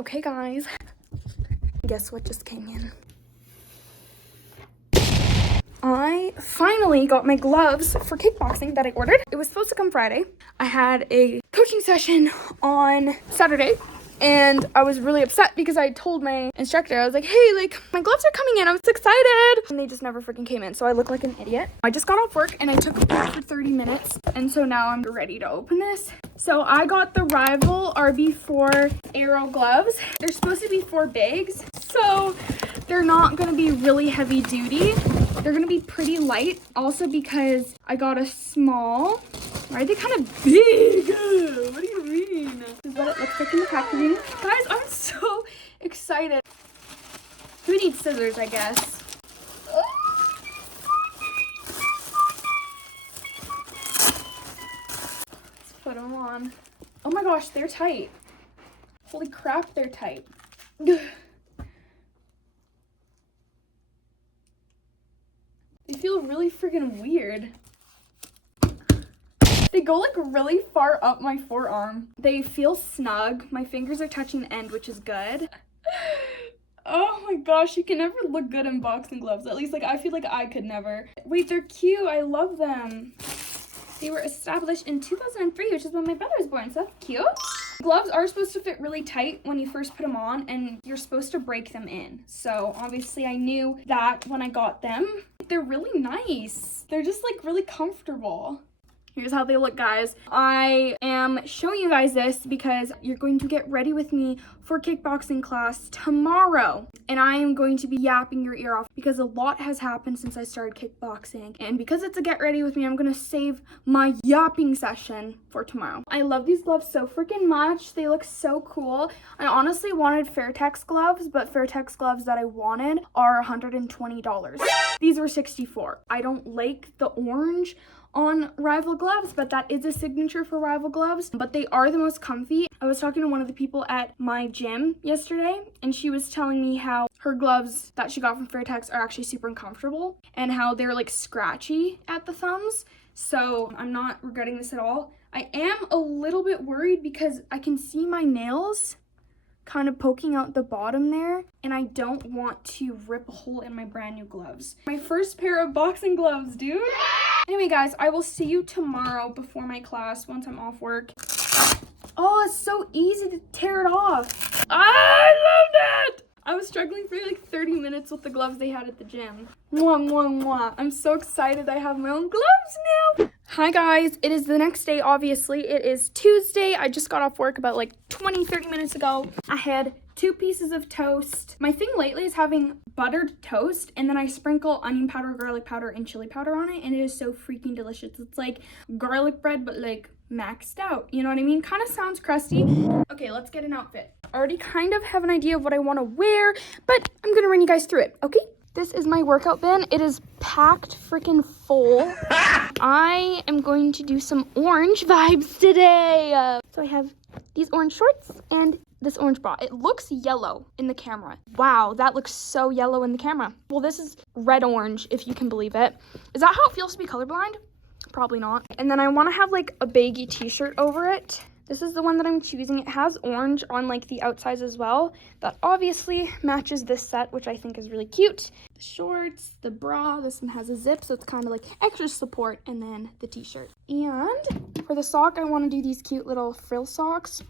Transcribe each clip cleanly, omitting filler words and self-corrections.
Okay guys, guess what just came in? I finally got my gloves for kickboxing that I ordered. It was supposed to come Friday. I had a coaching session on Saturday and I was really upset because I told my instructor, I was like, hey, like my gloves are coming in. I was excited. And they just never freaking came in. So I look like an idiot. I just got off work and I took a break for 30 minutes. And so now I'm ready to open this. So I got the Rival RB4 Aero gloves. They're supposed to be 4 bags. So they're not going to be really heavy duty. They're going to be pretty light. Also because I got a small. Why are they kind of big? What do you mean? This is what it looks like in the packaging. Guys, I'm so excited. We need scissors, I guess. Let's put them on. Oh my gosh, they're tight. Holy crap, they're tight. They feel really freaking weird. They go like really far up my forearm. They feel snug. My fingers are touching the end, which is good. Oh my gosh, you can never look good in boxing gloves. At least like I feel like I could never. Wait, they're cute. I love them. They were established in 2003, which is when my brother was born, so that's cute. Gloves are supposed to fit really tight when you first put them on, and you're supposed to break them in. So obviously I knew that when I got them. They're really nice. They're just like really comfortable. Here's how they look, guys. I am showing you guys this because you're going to get ready with me for kickboxing class tomorrow. And I am going to be yapping your ear off because a lot has happened since I started kickboxing. And because it's a get ready with me, I'm going to save my yapping session for tomorrow. I love these gloves so freaking much. They look so cool. I honestly wanted Fairtex gloves, but Fairtex gloves that I wanted are $120. These were $64. I don't like the orange on Rival gloves, but that is a signature for Rival gloves, but they are the most comfy. I was talking to one of the people at my gym yesterday, and she was telling me how her gloves that she got from Fairtex are actually super uncomfortable and how they're like scratchy at the thumbs. So I'm not regretting this at all. I am a little bit worried because I can see my nails kind of poking out the bottom there, and I don't want to rip a hole in my brand new gloves. My first pair of boxing gloves, dude. Anyway, guys, I will see you tomorrow before my class once I'm off work. Oh, it's so easy to tear it off. I loved it! I was struggling for like 30 minutes with the gloves they had at the gym. Mwah, mwah, mwah. I'm so excited I have my own gloves now. Hi guys, it is the next day, obviously. It is Tuesday. I just got off work about like 20-30 minutes ago. I had 2 pieces of toast. My thing lately is having buttered toast, and then I sprinkle onion powder, garlic powder, and chili powder on it, and it is so freaking delicious. It's like garlic bread, but like maxed out, you know what I mean? Kind of sounds crusty. Okay, let's get an outfit. I already kind of have an idea of what I want to wear, but I'm gonna run you guys through it, okay? This is my workout bin. It is packed freaking full. I am going to do some orange vibes today. So I have these orange shorts and this orange bra. It looks yellow in the camera. Wow, that looks so yellow in the camera. Well, this is red orange, if you can believe it. Is that how it feels to be colorblind? Probably not. And then I want to have like a baggy t-shirt over it. This is the one that I'm choosing. It has orange on like the outsides as well. That obviously matches this set, which I think is really cute. The shorts, the bra, this one has a zip, so it's kind of like extra support, and then the t-shirt. And for the sock, I want to do these cute little frill socks.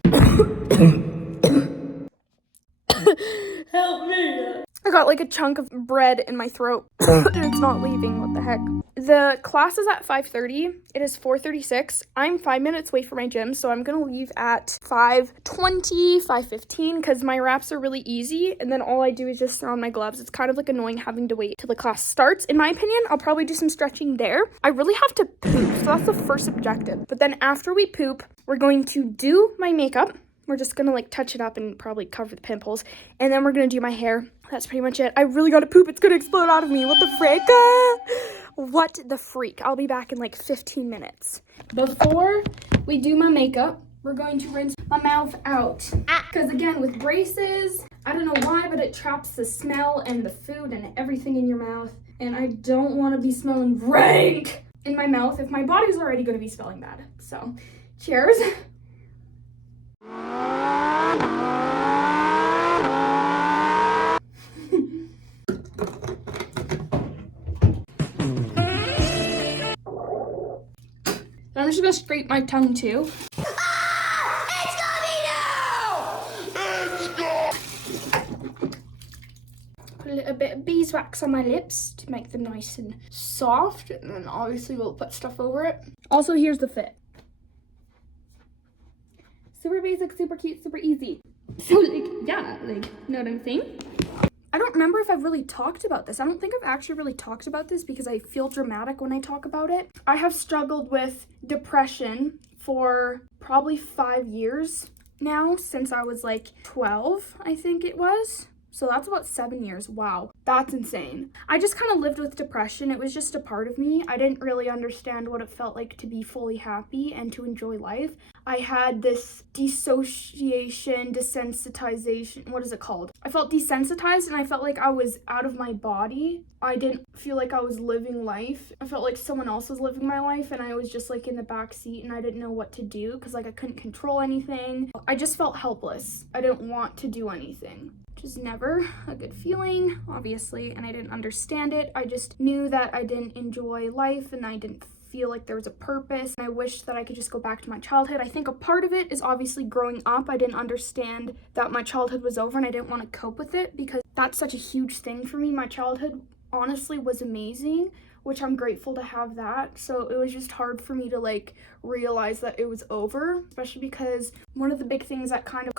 Help me! I got like a chunk of bread in my throat and it's not leaving. What the heck? The class is at 5:30. It is 4:36. I'm 5 minutes away from my gym, so I'm gonna leave at 5:20, 5:15 because my wraps are really easy, and then all I do is just throw on my gloves. It's kind of like annoying having to wait till the class starts. In my opinion, I'll probably do some stretching there. I really have to poop, so that's the first objective. But then after we poop, we're going to do my makeup. We're just gonna like touch it up and probably cover the pimples, and then we're gonna do my hair. That's pretty much it. I really gotta poop. It's gonna explode out of me. What the frick? What the freak? I'll be back in like 15 minutes. Before we do my makeup, we're going to rinse my mouth out. Because again, with braces, I don't know why, but it traps the smell and the food and everything in your mouth. And I don't want to be smelling rank in my mouth if my body's already gonna be smelling bad. So, cheers. just gonna scrape my tongue too. Put a little bit of beeswax on my lips to make them nice and soft, and then obviously we'll put stuff over it. Also, here's the fit. Super basic, super cute, super easy. So like, yeah, like, know what I'm saying? I don't remember if I've really talked about this. I don't think I've actually really talked about this because I feel dramatic when I talk about it. I have struggled with depression for probably 5 years now, since I was like 12, I think it was. So that's about 7 years. Wow, that's insane. I just kind of lived with depression. It was just a part of me. I didn't really understand what it felt like to be fully happy and to enjoy life. I had this dissociation, desensitization, what is it called? I felt desensitized and I felt like I was out of my body. I didn't feel like I was living life. I felt like someone else was living my life and I was just like in the back seat and I didn't know what to do because like I couldn't control anything. I just felt helpless. I didn't want to do anything. Which is never a good feeling, obviously, and I didn't understand it. I just knew that I didn't enjoy life and I didn't feel like there was a purpose. And I wished that I could just go back to my childhood. I think a part of it is obviously growing up. I didn't understand that my childhood was over and I didn't want to cope with it because that's such a huge thing for me. My childhood honestly was amazing, which I'm grateful to have that. So it was just hard for me to like realize that it was over, especially because one of the big things that kind of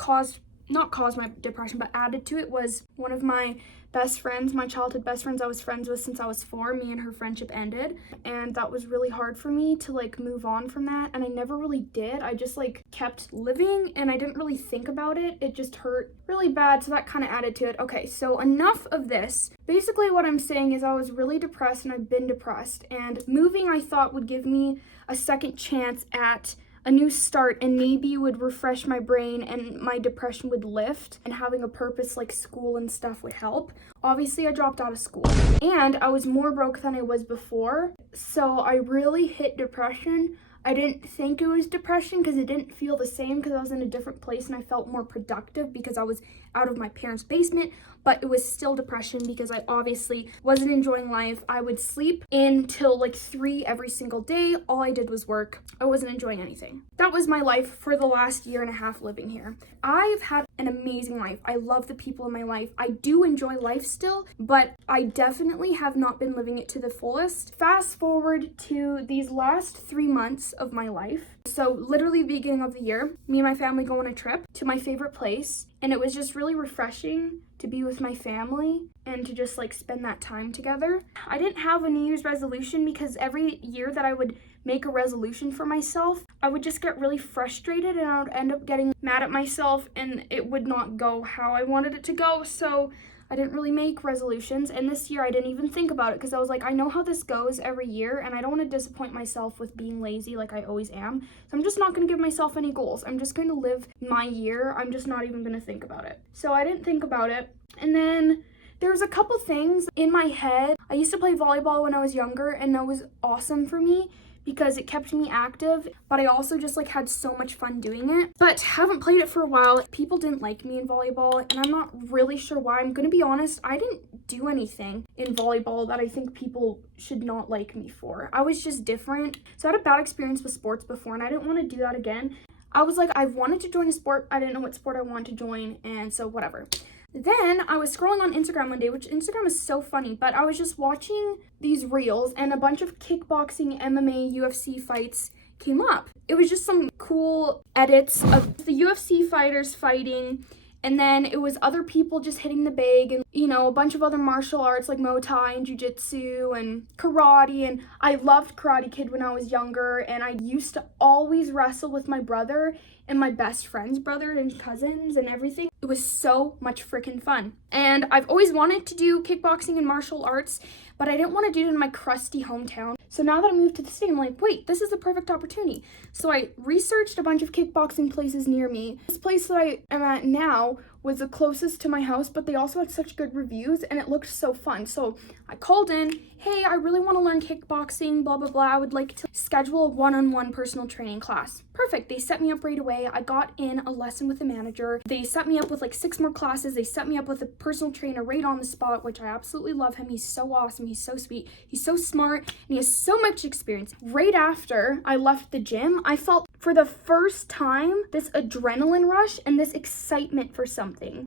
not caused my depression, but added to it was one of my best friends, my childhood best friends I was friends with since I was 4, me and her friendship ended. And that was really hard for me to like move on from that. And I never really did. I just like kept living and I didn't really think about it. It just hurt really bad. So that kind of added to it. Okay, so enough of this. Basically what I'm saying is I was really depressed and I've been depressed. And moving I thought would give me a second chance at a new start and maybe it would refresh my brain and my depression would lift and having a purpose like school and stuff would help. Obviously I dropped out of school and I was more broke than I was before, so I really hit depression. I didn't think it was depression because it didn't feel the same because I was in a different place and I felt more productive because I was out of my parents' basement, but it was still depression because I obviously wasn't enjoying life. I would sleep until like 3 every single day. All I did was work. I wasn't enjoying anything. That was my life for the last 1.5 years living here. I've had an amazing life. I love the people in my life. I do enjoy life still, but I definitely have not been living it to the fullest. Fast forward to these last 3 months of my life. So literally beginning of the year, me and my family go on a trip to my favorite place, and it was just really refreshing to be with my family and to just like spend that time together. I didn't have a New Year's resolution because every year that I would make a resolution for myself, I would just get really frustrated and I would end up getting mad at myself and it would not go how I wanted it to go. So I didn't really make resolutions, and this year I didn't even think about it because I was like, I know how this goes every year and I don't want to disappoint myself with being lazy like I always am. So I'm just not going to give myself any goals. I'm just going to live my year. I'm just not even going to think about it. So I didn't think about it. And then there was a couple things in my head. I used to play volleyball when I was younger and that was awesome for me because it kept me active, but I also just like had so much fun doing it. But haven't played it for a while. People didn't like me in volleyball and I'm not really sure why. I'm gonna be honest, I didn't do anything in volleyball that I think people should not like me for. I was just different. So I had a bad experience with sports before and I didn't want to do that again. I was like, I wanted to join a sport. I didn't know what sport I wanted to join, and so whatever. Then I was scrolling on Instagram one day, which Instagram is so funny, but I was just watching these reels and a bunch of kickboxing, MMA, UFC fights came up. It was just some cool edits of the UFC fighters fighting, and then it was other people just hitting the bag and, you know, a bunch of other martial arts like Muay Thai and Jiu-Jitsu and karate. And I loved Karate Kid when I was younger, and I used to always wrestle with my brother and my best friend's brother and cousins and everything. It was so much freaking fun. And I've always wanted to do kickboxing and martial arts, but I didn't want to do it in my crusty hometown. So now that I moved to the city, I'm like, wait, this is the perfect opportunity. So I researched a bunch of kickboxing places near me. This place that I am at now was the closest to my house, but they also had such good reviews and it looked so fun. So I called in, hey, I really want to learn kickboxing, blah, blah, blah. I would like to schedule a one-on-one personal training class. perfect. They set me up right away. I got in a lesson with the manager. They set me up with like 6 more classes. They set me up with a personal trainer right on the spot, which I absolutely love him. He's so awesome. He's so sweet. He's so smart, and he has so much experience. Right after I left the gym, I felt for the first time this adrenaline rush and this excitement for something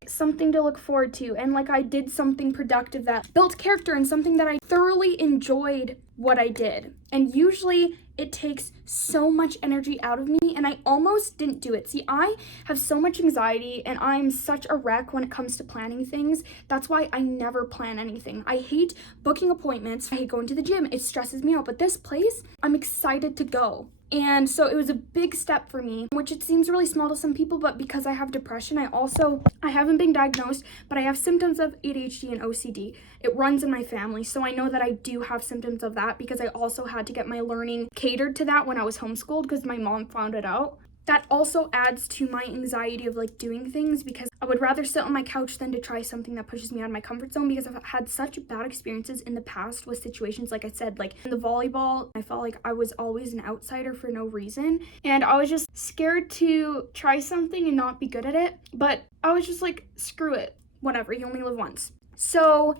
to look forward to, and like I did something productive that built character and something that I thoroughly enjoyed what I did. And usually it takes so much energy out of me, and I almost didn't do it. See, I have so much anxiety and I'm such a wreck when it comes to planning things. That's why I never plan anything. I hate booking appointments. I hate going to the gym. It stresses me out. But this place, I'm excited to go. And so it was a big step for me, which it seems really small to some people, but because I have depression, I haven't been diagnosed, but I have symptoms of ADHD and OCD. It runs in my family, so I know that I do have symptoms of that because I also had to get my learning catered to that when I was homeschooled because my mom found it out. That also adds to my anxiety of like doing things because I would rather sit on my couch than to try something that pushes me out of my comfort zone, because I've had such bad experiences in the past with situations, like I said, like in the volleyball, I felt like I was always an outsider for no reason, and I was just scared to try something and not be good at it. But I was just like, screw it, whatever, you only live once. So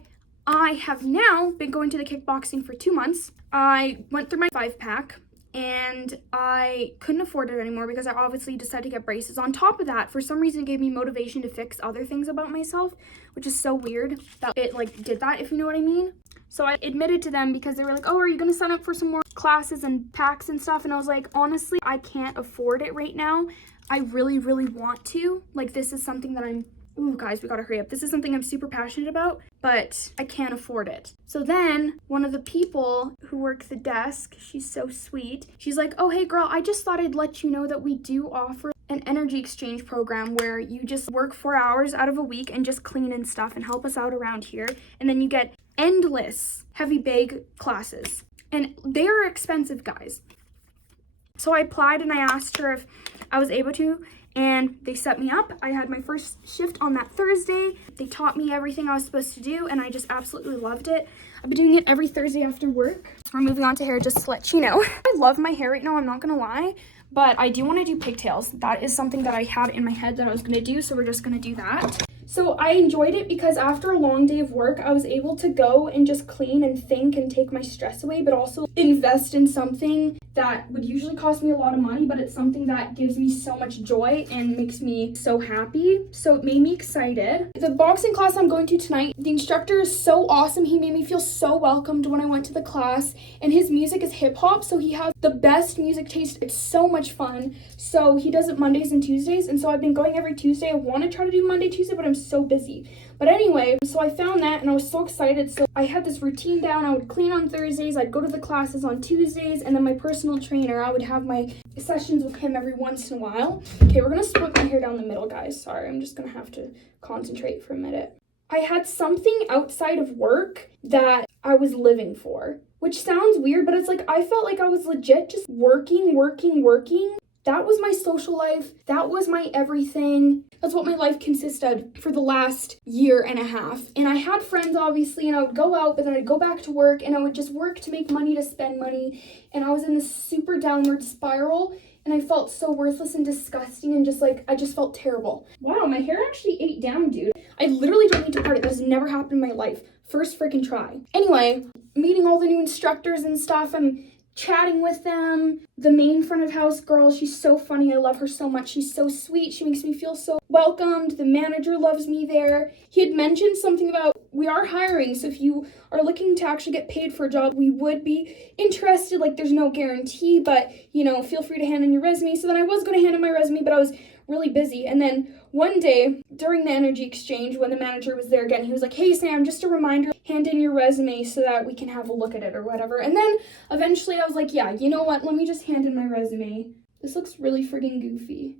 I have now been going to the kickboxing for 2 months. I went through my 5-pack. And I couldn't afford it anymore because I obviously decided to get braces. On top of that, for some reason, it gave me motivation to fix other things about myself, which is so weird that it like did that, if you know what I mean. So I admitted to them because they were like, oh, are you going to sign up for some more classes and packs and stuff? And I was like, honestly, I can't afford it right now. I really, really want to. Like, this is something that ooh, guys, we gotta hurry up. This is something I'm super passionate about, but I can't afford it. So then one of the people who work the desk, she's so sweet. She's like, oh, hey girl, I just thought I'd let you know that we do offer an energy exchange program where you just work 4 hours out of a week and just clean and stuff and help us out around here. And then you get endless heavy bag classes. And they are expensive, guys. So I applied and I asked her if I was able to, and they set me up. I had my first shift on that Thursday. They taught me everything I was supposed to do, and I just absolutely loved it. I've been doing it every Thursday after work. We're moving on to hair, just to let you know. I love my hair right now, I'm not gonna lie, but I do want to do pigtails. That is something that I had in my head that I was gonna do, so we're just gonna do that. So I enjoyed it because after a long day of work, I was able to go and just clean and think and take my stress away, but also invest in something that would usually cost me a lot of money, but it's something that gives me so much joy and makes me so happy. So it made me excited. The boxing class I'm going to tonight, the instructor is so awesome. He made me feel so welcomed when I went to the class, and his music is hip hop, so he has the best music taste. It's so much fun. So he does it Mondays and Tuesdays, and so I've been going every Tuesday. I want to try to do Monday, Tuesday, but I'm so busy. But anyway, so I found that and I was so excited. So I had this routine down. I would clean on Thursdays, I'd go to the classes on Tuesdays, and then my personal trainer, I would have my sessions with him every once in a while. Okay, we're gonna split my hair down the middle, guys. Sorry, I'm just gonna have to concentrate for a minute. I had something outside of work that I was living for, which sounds weird, but it's like I felt like I was legit just working. That was my social life. That was my everything. That's what my life consisted for the last year and a half. And I had friends, obviously, and I would go out, but then I'd go back to work, and I would just work to make money, to spend money. And I was in this super downward spiral, and I felt so worthless and disgusting, and just like, I just felt terrible. Wow, my hair actually ate down, dude. I literally don't need to part it. This has never happened in my life. First freaking try. Anyway, meeting all the new instructors and stuff, I'm chatting with them. The main front of house girl, she's so funny. I love her so much. She's so sweet. She makes me feel so welcomed. The manager loves me there. He had mentioned something about we are hiring, so if you are looking to actually get paid for a job, we would be interested. Like, there's no guarantee, but, you know, feel free to hand in your resume. So then I was going to hand in my resume, but I was really busy. And then one day during the energy exchange, when the manager was there again, he was like, hey Sam, just a reminder, hand in your resume so that we can have a look at it or whatever. And then eventually I was like, yeah, you know what, let me just hand in my resume. This looks really friggin' goofy.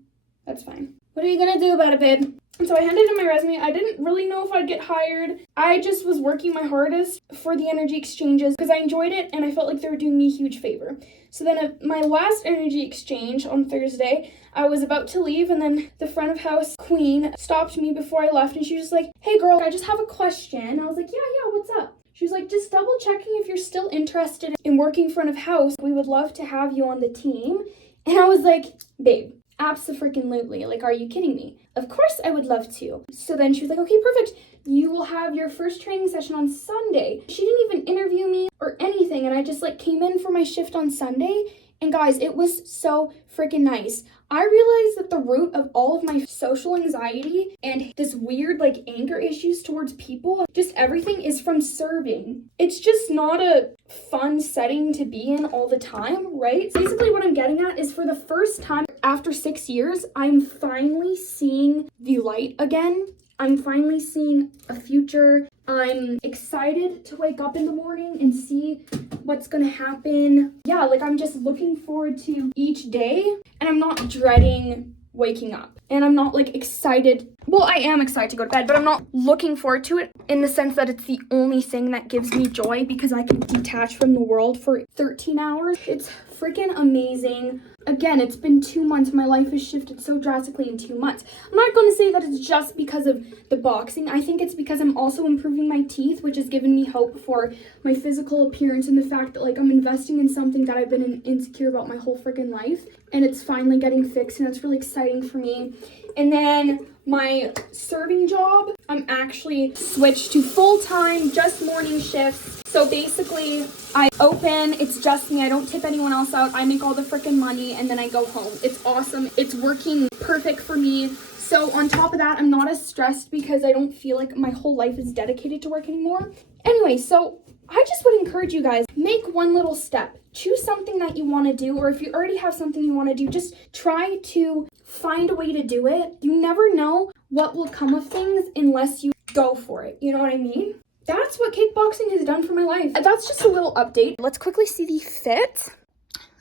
That's fine. What are you gonna do about it, babe? And so I handed in my resume. I didn't really know if I'd get hired. I just was working my hardest for the energy exchanges because I enjoyed it and I felt like they were doing me a huge favor. So then at my last energy exchange on Thursday, I was about to leave, and then the front of house queen stopped me before I left, and she was just like, hey girl, I just have a question. I was like, yeah, what's up? She was like, just double checking if you're still interested in working front of house. We would love to have you on the team. And I was like, babe, abso-freaking-lutely. Like, are you kidding me? Of course I would love to. So then she was like, okay, perfect. You will have your first training session on Sunday. She didn't even interview me or anything. And I just like came in for my shift on Sunday. And guys, it was so freaking nice. I realized that the root of all of my social anxiety and this weird like anger issues towards people, just everything is from serving. It's just not a fun setting to be in all the time, right? Basically what I'm getting at is for the first time after 6 years, I'm finally seeing the light again. I'm finally seeing a future. I'm excited to wake up in the morning and see what's gonna happen. Yeah, like I'm just looking forward to each day, and I'm not dreading waking up. And I'm not like excited. Well, I am excited to go to bed, but I'm not looking forward to it in the sense that it's the only thing that gives me joy because I can detach from the world for 13 hours. It's freaking amazing. Again, it's been 2 months. My life has shifted so drastically in 2 months. I'm not going to say that it's just because of the boxing. I think it's because I'm also improving my teeth, which has given me hope for my physical appearance and the fact that like I'm investing in something that I've been insecure about my whole freaking life. And it's finally getting fixed, and that's really exciting for me. And then my serving job, I'm actually switched to full-time, just morning shifts. So basically, I open, it's just me, I don't tip anyone else out, I make all the freaking money, and then I go home. It's awesome, it's working perfect for me. So on top of that, I'm not as stressed because I don't feel like my whole life is dedicated to work anymore. Anyway, so I just would encourage you guys, make one little step. Choose something that you want to do, or if you already have something you want to do, just try to find a way to do it. You never know what will come of things unless you go for it. You know what I mean? That's what kickboxing has done for my life. That's just a little update. Let's quickly see the fit.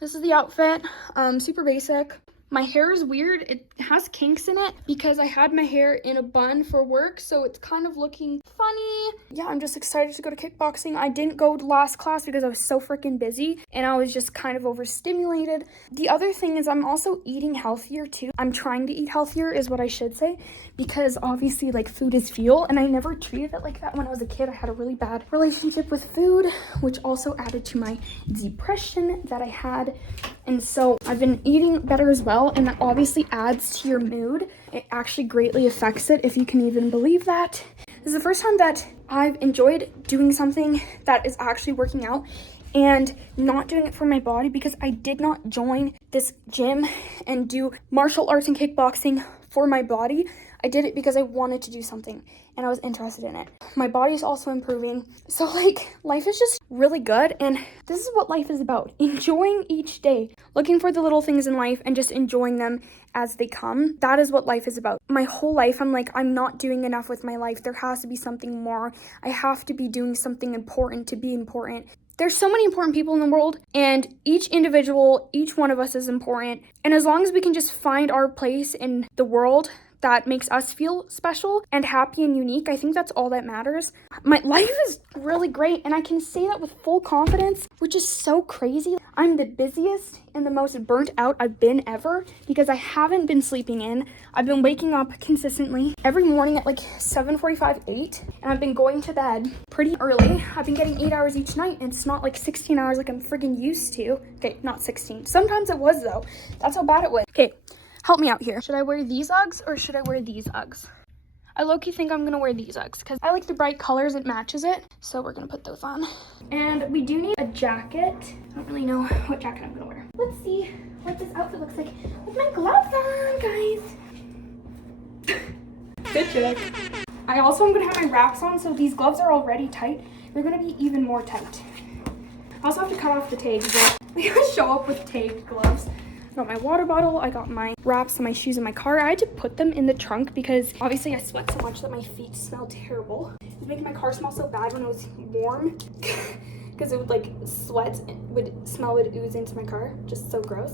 This is the outfit, super basic. My hair is weird. It has kinks in it because I had my hair in a bun for work, so it's kind of looking funny. Yeah, I'm just excited to go to kickboxing. I didn't go to last class because I was so freaking busy and I was just kind of overstimulated. The other thing is I'm also eating healthier too. I'm trying to eat healthier is what I should say, because obviously like food is fuel, and I never treated it like that when I was a kid. I had a really bad relationship with food, which also added to my depression that I had. And so I've been eating better as well, and that obviously adds to your mood. It actually greatly affects it, if you can even believe that. This is the first time that I've enjoyed doing something that is actually working out and not doing it for my body, because I did not join this gym and do martial arts and kickboxing for my body. I did it because I wanted to do something and I was interested in it. My body is also improving. So like life is just really good, and this is what life is about. Enjoying each day, looking for the little things in life and just enjoying them as they come. That is what life is about. My whole life, I'm like, I'm not doing enough with my life. There has to be something more. I have to be doing something important to be important. There's so many important people in the world, and each individual, each one of us is important. And as long as we can just find our place in the world that makes us feel special and happy and unique, I think that's all that matters. My life is really great, and I can say that with full confidence, which is so crazy. I'm the busiest and the most burnt out I've been ever because I haven't been sleeping in. I've been waking up consistently every morning at like 7:45, 8, and I've been going to bed pretty early. I've been getting 8 hours each night, and it's not like 16 hours like I'm friggin' used to. Okay, not 16. Sometimes it was though. That's how bad it was. Okay, help me out here. Should I wear these Uggs or should I wear these Uggs? I low-key think I'm gonna wear these Uggs because I like the bright colors, it matches it. So we're gonna put those on. And we do need a jacket. I don't really know what jacket I'm gonna wear. Let's see what this outfit looks like with my gloves on, guys. Good trick. I also am gonna have my wraps on, so these gloves are already tight. They're gonna be even more tight. I also have to cut off the tags, but we gotta show up with tagged gloves. I got my water bottle, I got my wraps and my shoes in my car. I had to put them in the trunk because obviously I sweat so much that my feet smell terrible. It was making my car smell so bad when it was warm because it would like sweat, smell would ooze into my car. Just so gross.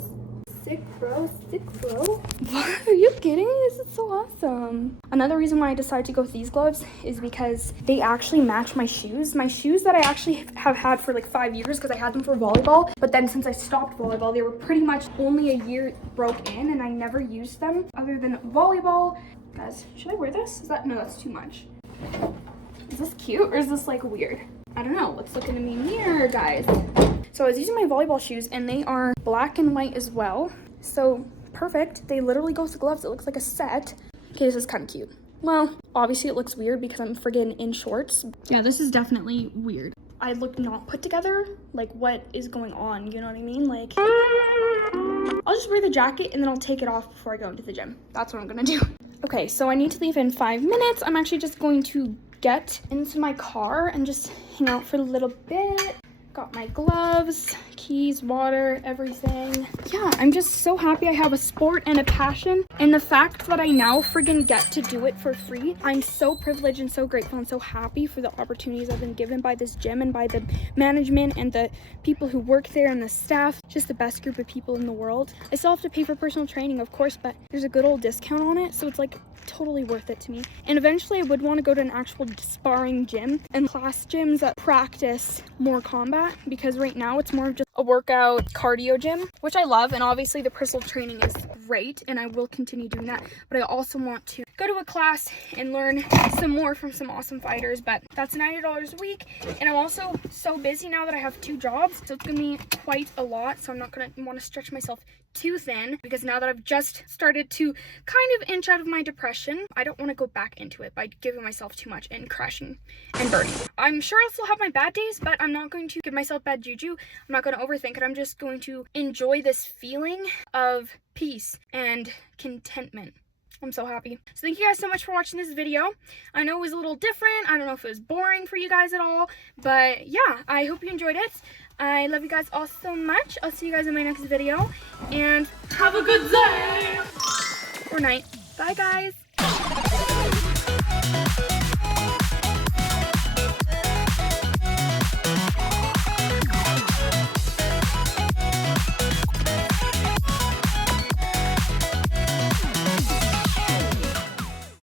Sick, bro, sick, bro. What? Are you kidding me? This is so awesome. Another reason why I decided to go with these gloves is because they actually match my shoes. My shoes that I actually have had for like 5 years because I had them for volleyball. But then since I stopped volleyball, they were pretty much only a year broke in and I never used them other than volleyball. Guys, should I wear this? No, that's too much. Is this cute or is this like weird? I don't know. Let's look in the mirror, guys. So I was using my volleyball shoes and they are black and white as well. So perfect. They literally go with the gloves. It looks like a set. Okay, this is kind of cute. Well, obviously it looks weird because I'm friggin' in shorts. Yeah, this is definitely weird. I look not put together. Like, what is going on? You know what I mean? Like, I'll just wear the jacket and then I'll take it off before I go into the gym. That's what I'm gonna do. Okay, so I need to leave in 5 minutes. I'm actually just going to get into my car and just hang out for a little bit. Got my gloves, keys, water, everything. Yeah, I'm just so happy I have a sport and a passion. And the fact that I now friggin' get to do it for free, I'm so privileged and so grateful and so happy for the opportunities I've been given by this gym and by the management and the people who work there and the staff. Just the best group of people in the world. I still have to pay for personal training, of course, but there's a good old discount on it. So it's like totally worth it to me. And eventually I would want to go to an actual sparring gym and class gyms that practice more combat, because right now it's more of just a workout cardio gym, which I love, and obviously the personal training is great and I will continue doing that, but I also want to go to a class and learn some more from some awesome fighters. But that's $90 a week, and I'm also so busy now that I have 2 jobs, so it's gonna be quite a lot. So I'm not gonna want to stretch myself too thin, because now that I've just started to kind of inch out of my depression, I don't want to go back into it by giving myself too much and crashing and burning. I'm sure I'll still have my bad days, but I'm not going to give myself bad juju. I'm not going to overthink it. I'm just going to enjoy this feeling of peace and contentment. I'm so happy. So thank you guys so much for watching this video. I know it was a little different. I don't know if it was boring for you guys at all, but yeah, I hope you enjoyed it. I love you guys all so much. I'll see you guys in my next video, and have a good day or night. Bye guys.